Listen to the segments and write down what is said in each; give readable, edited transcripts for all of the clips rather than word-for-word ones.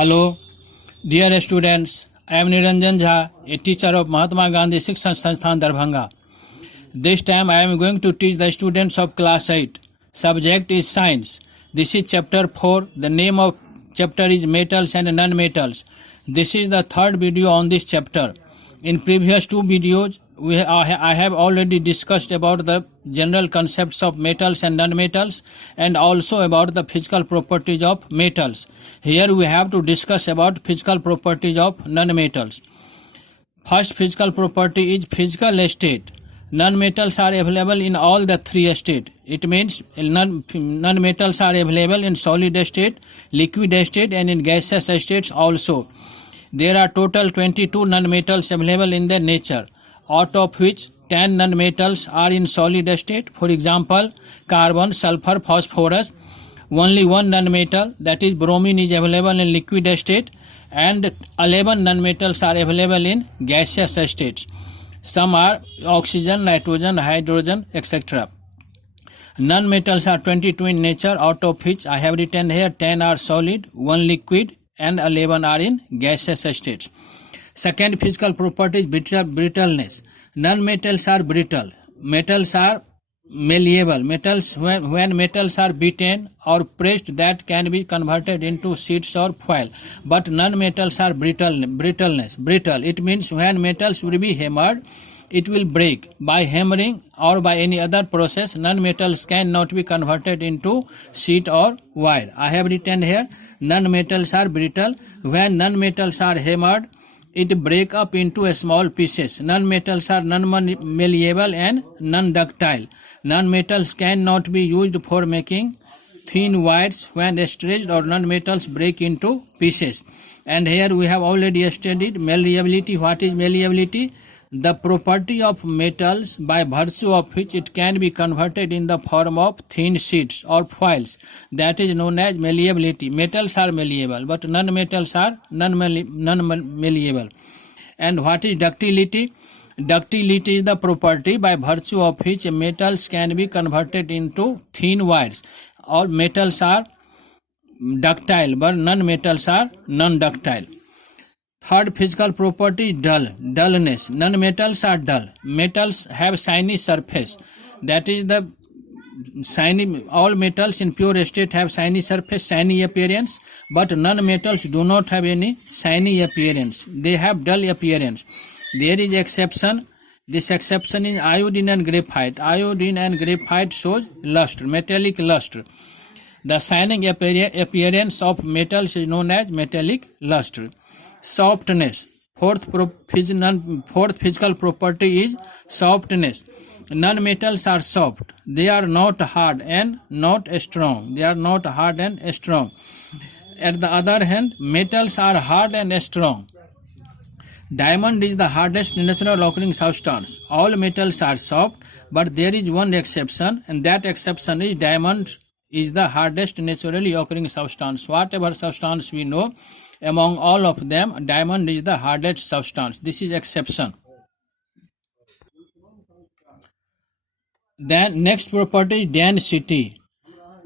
Hello, dear students. I am Niranjan Jha, a teacher of Mahatma Gandhi Shikshan Sansthan Darbhanga. This time I am going to teach the students of class 8. Subject is science. This is chapter 4. The name of chapter is metals and non-metals. This is the third video on this chapter. In previous two videos, I have already discussed about the general concepts of metals and non-metals and also about the physical properties of metals. Here we have to discuss about physical properties of non-metals. First physical property is physical state. Non-metals are available in all the three states. It means non-metals are available in solid state, liquid state and in gaseous states also. There are total 22 non-metals available in their nature, out of which 10 non-metals are in solid state. For example, carbon, sulfur, phosphorus. Only one non-metal, that is bromine, is available in liquid state, and 11 non-metals are available in gaseous states. Some are oxygen, nitrogen, hydrogen, etc. Non-metals are 22 in nature, out of which I have written here 10 are solid, 1 liquid, and 11 are in gaseous states. Second physical property is brittleness. Non-metals are brittle. Metals are malleable. Metals, when metals are beaten or pressed, that can be converted into sheets or foil. But non-metals are brittle. It means when metals will be hammered, it will break. By hammering or by any other process, non-metals cannot be converted into sheet or wire. I have written here, non-metals are brittle. When non-metals are hammered, it break up into small pieces. Non-metals are non-malleable and non-ductile. Non-metals cannot be used for making thin wires. When stretched or non-metals break into pieces. And here we have already studied malleability. What is malleability? The property of metals by virtue of which it can be converted in the form of thin sheets or foils. That is known as malleability. Metals are malleable, but non-metals are non-malleable. And what is ductility? Ductility is the property by virtue of which metals can be converted into thin wires. All metals are ductile, but non-metals are non-ductile. Third physical property is dullness. Non-metals are dull. Metals have shiny surface. That is the shiny. All metals in pure state have shiny surface, shiny appearance, but non-metals do not have any shiny appearance. They have dull appearance. There is exception. This exception is iodine and graphite. Iodine and graphite shows luster, metallic luster. The shining appearance of metals is known as metallic luster. Softness. Fourth physical property is softness. Non-metals are soft. They are not hard and not strong. At the other hand, metals are hard and strong. Diamond is the hardest natural occurring substance. All metals are soft, but there is one exception, and that exception is diamond is the hardest naturally occurring substance. Whatever substance we know, among all of them, diamond is the hardest substance. This is exception. Then next property is density.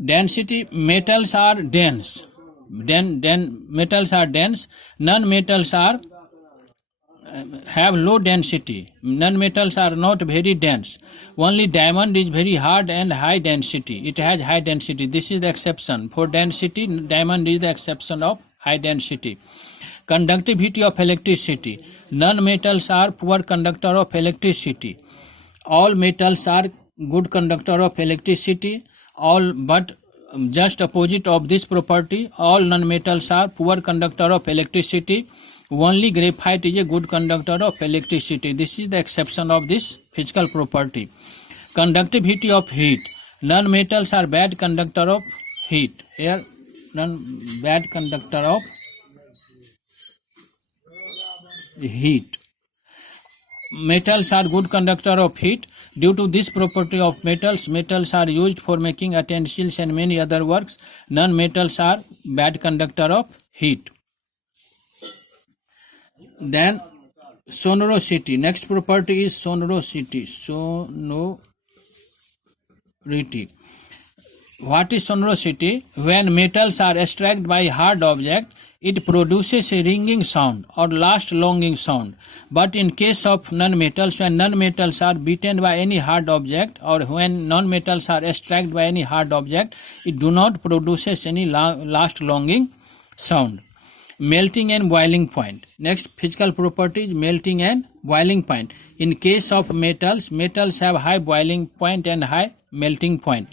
Density, metals are dense. Metals are dense. Non-metals are have low density. Non-metals are not very dense. Only diamond is very hard and high density. It has high density. This is the exception. For density, diamond is the exception of high density. Conductivity of electricity. Non-metals are poor conductor of electricity. All metals are good conductor of electricity. But just opposite of this property, all non-metals are poor conductor of electricity. Only graphite is a good conductor of electricity. This is the exception of this physical property. Conductivity of heat. Non-metals are bad conductor of heat. Here, bad conductor of heat. Metals are good conductor of heat. Due to this property of metals are used for making utensils and many other works. Non-metals are bad conductor of heat. Then sonority. Next property is sonority. What is sonorosity? When metals are struck by hard object, it produces a ringing sound or last longing sound. But in case of non-metals, when non-metals are beaten by any hard object or when non-metals are struck by any hard object, it do not produces any last longing sound. Melting and boiling point. Next physical property is melting and boiling point. In case of metals, metals have high boiling point and high melting point.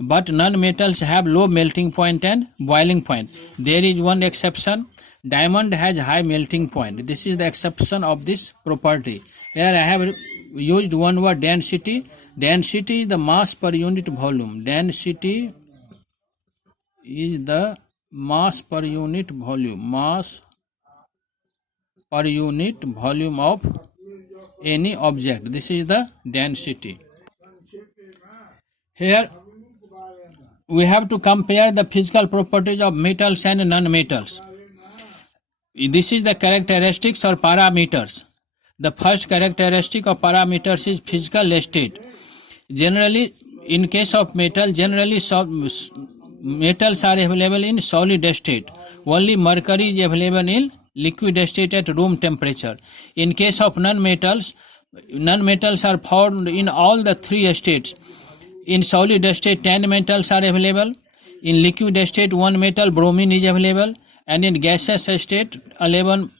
But non-metals have low melting point and boiling point. There is one exception. Diamond has high melting point. This is the exception of this property. Here I have used one word, density. Density is the mass per unit volume. Density is the mass per unit volume. Mass per unit volume of any object. This is the density. Here we have to compare the physical properties of metals and non-metals. This is the characteristics or parameters. The first characteristic of parameters is physical state. Generally, in case of metal, metals are available in solid state. Only mercury is available in liquid state at room temperature. In case of non-metals are found in all the three states. In solid state, 10 metals are available. In liquid state, 1 metal, bromine, is available. And in gaseous state, 11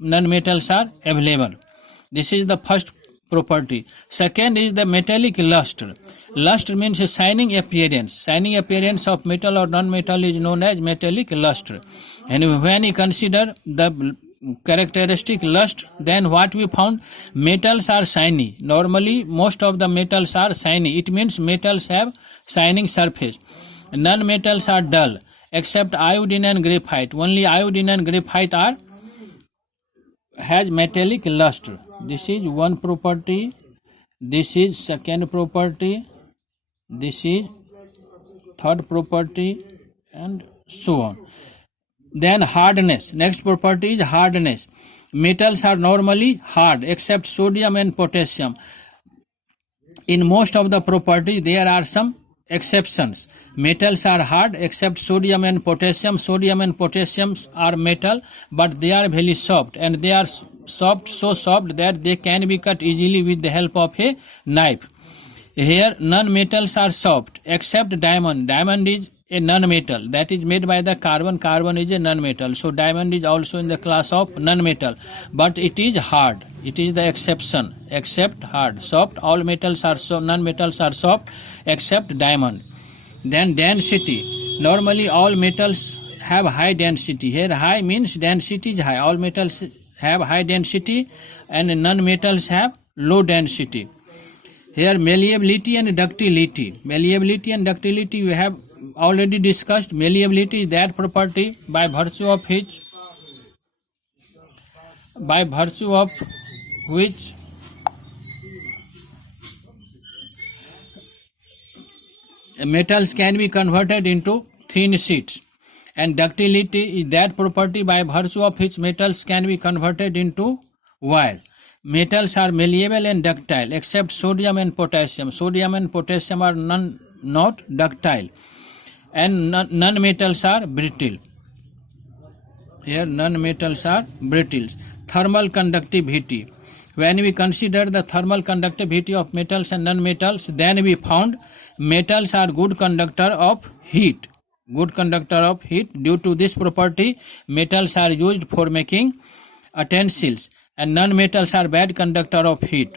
non-metals are available. This is the first property. Second is the metallic luster. Luster means a shining appearance. Shining appearance of metal or non-metal is known as metallic luster. And when you consider the characteristic luster, then what we found? Metals are shiny. Normally, most of the metals are shiny. It means metals have shining surface. Non-metals are dull, except iodine and graphite. Only iodine and graphite has metallic luster. This is one property. This is second property. This is third property, and so on. Then hardness. Next property is hardness. Metals are normally hard except sodium and potassium. In most of the properties there are some exceptions. Metals are hard except sodium and potassium. Sodium and potassium are metal, but they are very soft, and they are soft, so soft that they can be cut easily with the help of a knife. Here non-metals are soft except diamond. Diamond is a non-metal that is made by the carbon. Carbon is a non-metal, so diamond is also in the class of non-metal, but it is hard. It is the exception, except hard. Soft, all metals are non-metals are soft except diamond. Then density. Normally all metals have high density. Here high means density is high. All metals have high density and non-metals have low density. Here malleability and ductility. Malleability and ductility we have already discussed. Malleability is that property by virtue of which metals can be converted into thin sheets, and ductility is that property by virtue of which metals can be converted into wire. Metals are malleable and ductile except sodium and potassium. Sodium and potassium are not ductile, and non-metals are brittle. Here non-metals are brittle. Thermal conductivity. When we consider the thermal conductivity of metals and non-metals, then we found metals are good conductor of heat. Good conductor of heat. Due to this property, metals are used for making utensils, and non-metals are bad conductor of heat.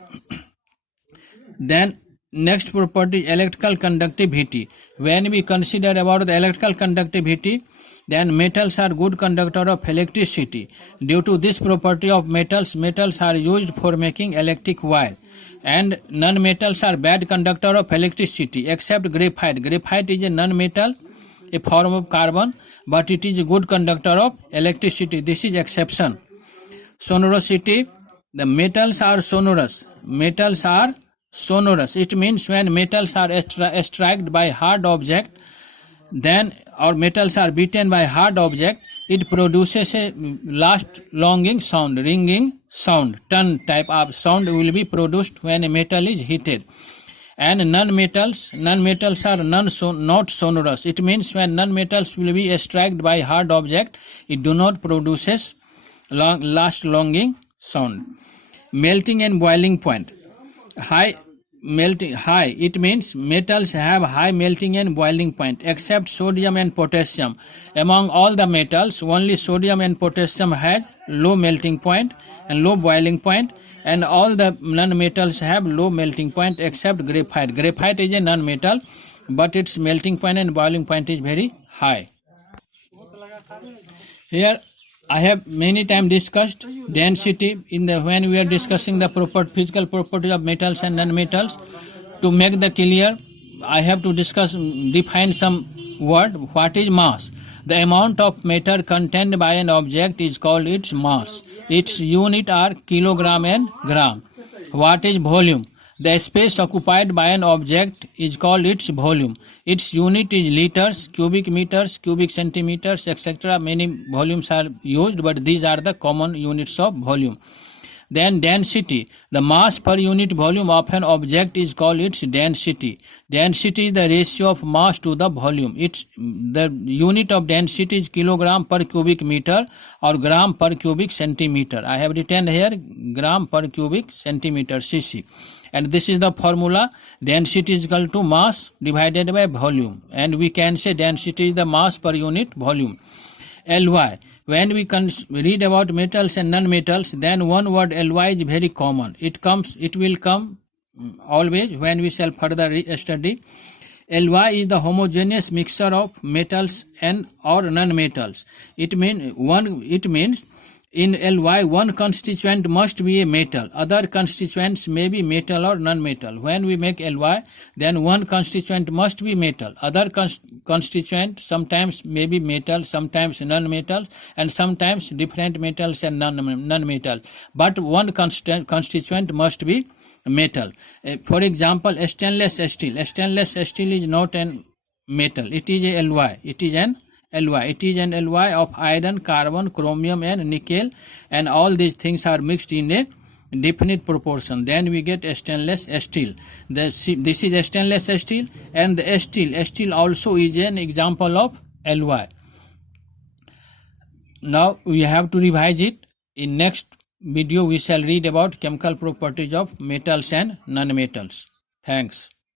Then next property, electrical conductivity. When we consider about the electrical conductivity, then metals are good conductor of electricity. Due to this property of metals, metals are used for making electric wire, and non-metals are bad conductor of electricity except graphite. Graphite is a non-metal, a form of carbon, but it is a good conductor of electricity. This is exception. Sonorosity. The metals are sonorous. Metals are sonorous. It means when metals are struck by hard object, then or metals are beaten by hard object, it produces a last longing sound, ringing sound. Ton type of sound will be produced when a metal is heated. And non-metals are not sonorous. It means when non-metals will be struck by hard object, it do not produces longing sound. Melting and boiling point. High, it means metals have high melting and boiling point, except sodium and potassium. Among all the metals, only sodium and potassium has low melting point and low boiling point, and all the non-metals have low melting point except graphite. Graphite is a non-metal, but its melting point and boiling point is very high. Here I have many times discussed density when we are discussing the physical properties of metals and non-metals. To make the clear, I have to define some word. What is mass? The amount of matter contained by an object is called its mass. Its unit are kilogram and gram. What is volume? The space occupied by an object is called its volume. Its unit is liters, cubic meters, cubic centimeters, etc. Many volumes are used, but these are the common units of volume. Then density. The mass per unit volume of an object is called its density. Density is the ratio of mass to the volume. The unit of density is kilogram per cubic meter or gram per cubic centimeter. I have written here gram per cubic centimeter, cc. And this is the formula. Density is equal to mass divided by volume. And we can say density is the mass per unit volume. Ly. When we read about metals and non-metals, then one word Ly is very common. It will come always when we shall further study. Ly is the homogeneous mixture of metals and or non-metals. It means in Ly one constituent must be a metal. Other constituents may be metal or non-metal. When we make Ly, then one constituent must be metal. Other constituent sometimes may be metal, sometimes non-metal, and sometimes different metals and non-metal. But one constituent must be metal. For example, stainless steel. Stainless steel is not a metal. It is a Ly. It is an Ly of iron, carbon, chromium and nickel, and all these things are mixed in a definite proportion. Then we get stainless steel. This is stainless steel, and the steel also is an example of Ly. Now we have to revise it. In next video we shall read about chemical properties of metals and non-metals. Thanks.